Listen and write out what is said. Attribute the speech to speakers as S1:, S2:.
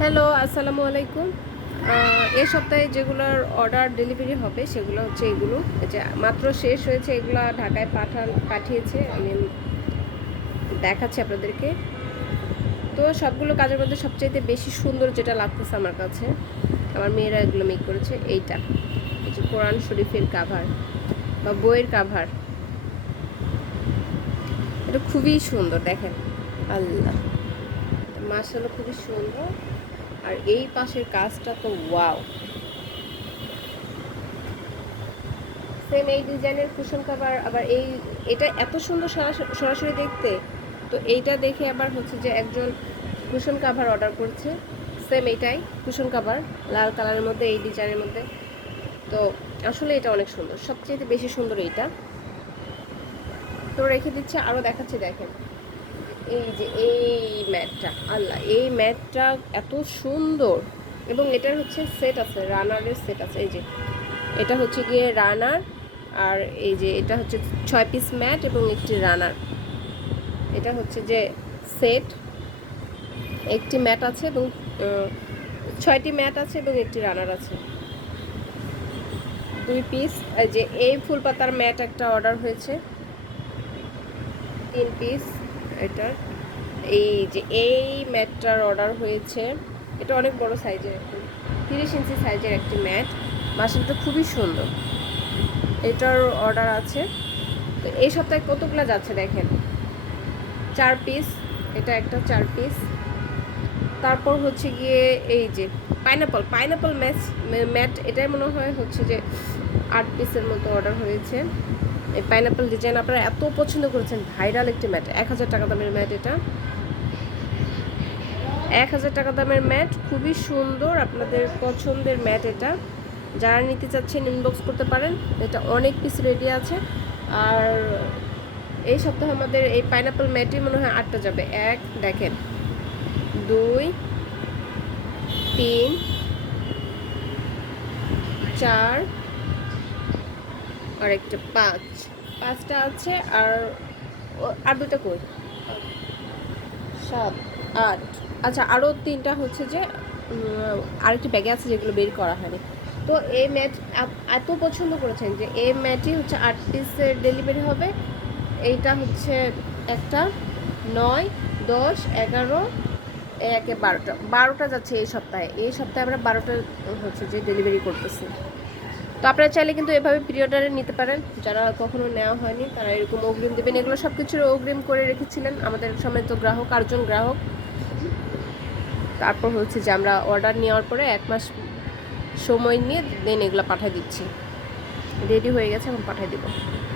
S1: Hello, আসসালামু আলাইকুম। এ সপ্তাহে যেগুলোর অর্ডার ডেলিভারি হবে সেগুলো হচ্ছে এগুলো। যে মাত্র শেষ হয়েছে, এগুলো ঢাকায় পাঠান পাঠিয়েছে। আমি দেখাচ্ছি আপনাদেরকে। তো সবগুলো কাজের মধ্যে সবচাইতে বেশি সুন্দর যেটা লাগতেছে আমার কাছে, আমার মেয়েরা এগুলো মেক করেছে, এইটা। এই যে কোরআন শরীফের কাভার বা বইয়ের কাভার এটা খুবই সুন্দর, দেখেন। আল্লাহ। মার্শাল্লাহ খুবই সুন্দর। আর এই পাশের কাজটা তো ওয়াও। সেম এই ডিজাইনের কুশন কাভার আবার এই, এটা এত সুন্দর সরাসরি দেখতে। তো এইটা দেখে আবার হচ্ছে যে একজন কুশন কাভার অর্ডার করছে। সেম এইটাই কুশন কাভার লাল কালারের মধ্যে, এই ডিজাইনের মধ্যে। তো আসলে এটা অনেক সুন্দর। সবচেয়ে বেশি সুন্দর এইটা। তো রেখে দিচ্ছে আরও দেখাচ্ছে, দেখেন। এই যে এই ম্যাটটা, আল্লাহ, এই ম্যাটটা এত সুন্দর। এবং এটার হচ্ছে সেট আছে রানারের সেট আছে। এই যে, এটা হচ্ছে গিয়ে রানার আর এই যে এটা হচ্ছে ছয় পিস ম্যাট এবং একটি রানার এটা হচ্ছে যে সেট একটি ম্যাট আছে এবং ছয়টি ম্যাট আছে এবং একটি রানার আছে। দুই পিস এই যে এই ফুল পাতার ম্যাট একটা অর্ডার হয়েছে। তিন পিস এটার এই যে এই ম্যাটটার অর্ডার হয়েছে, এটা অনেক বড় সাইজের একটি, তিরিশ ইঞ্চি সাইজের একটি ম্যাট। মাসিনটা খুবই সুন্দর। এটার অর্ডার আছে। তো এই সপ্তাহে কতগুলো যাচ্ছে দেখেন? চার পিস এটা একটা চার পিস তারপর হচ্ছে গিয়ে এই যে পাইনাপল পাইনাপল ম্যাচ ম্যাট এটাই মনে হয় হচ্ছে যে আট পিসের মতো অর্ডার হয়েছে। এই পাইনাপল ডিজাইন আপনারা এত পছন্দ করেছেন ভাইরাল একটি ম্যাট এক হাজার টাকা দামের ম্যাট এটা। এক হাজার টাকা দামের ম্যাট খুবই সুন্দর আপনাদের পছন্দের ম্যাট এটা। যারা নিতে চাচ্ছেন ইনবক্স করতে পারেন, এটা অনেক পিস রেডি আছে। আর এই সপ্তাহে আমাদের এই পাইনাপল ম্যাটই মনে হয় আটটা যাবে। এক, দেখেন দুই, তিন, চার, আর একটা পাঁচ। পাঁচটা আছে আর আর দুটা কই? সাত, আট। আচ্ছা আরও তিনটা হচ্ছে যে আরেকটি ব্যাগে আছে যেগুলো বের করা হয়নি। তো এই ম্যাট এত পছন্দ করেছেন যে এই ম্যাটই হচ্ছে আট পিসের ডেলিভারি হবে। এইটা হচ্ছে একটা, নয়, দশ, এগারো একে বারোটা বারোটা যাচ্ছে এই সপ্তাহে। এই সপ্তাহে আমরা বারোটা হচ্ছে যে ডেলিভারি করতেছি। তো আপনারা চাইলে কিন্তু এভাবে পিরিয়ডারে নিতে পারেন। যারা কখনো নেওয়া হয়নি, তারা এরকম অগ্রিম দেবেন। এগুলো সব কিছুর অগ্রিম করে রেখেছিলেন আমাদের সময় তো গ্রাহক, আটজন গ্রাহক। তারপর হচ্ছে যে আমরা অর্ডার নেওয়ার পরে এক মাস সময় নিয়ে দেন এগুলো পাঠিয়ে দিচ্ছি। রেডি হয়ে গেছে, এখন পাঠিয়ে দেবো।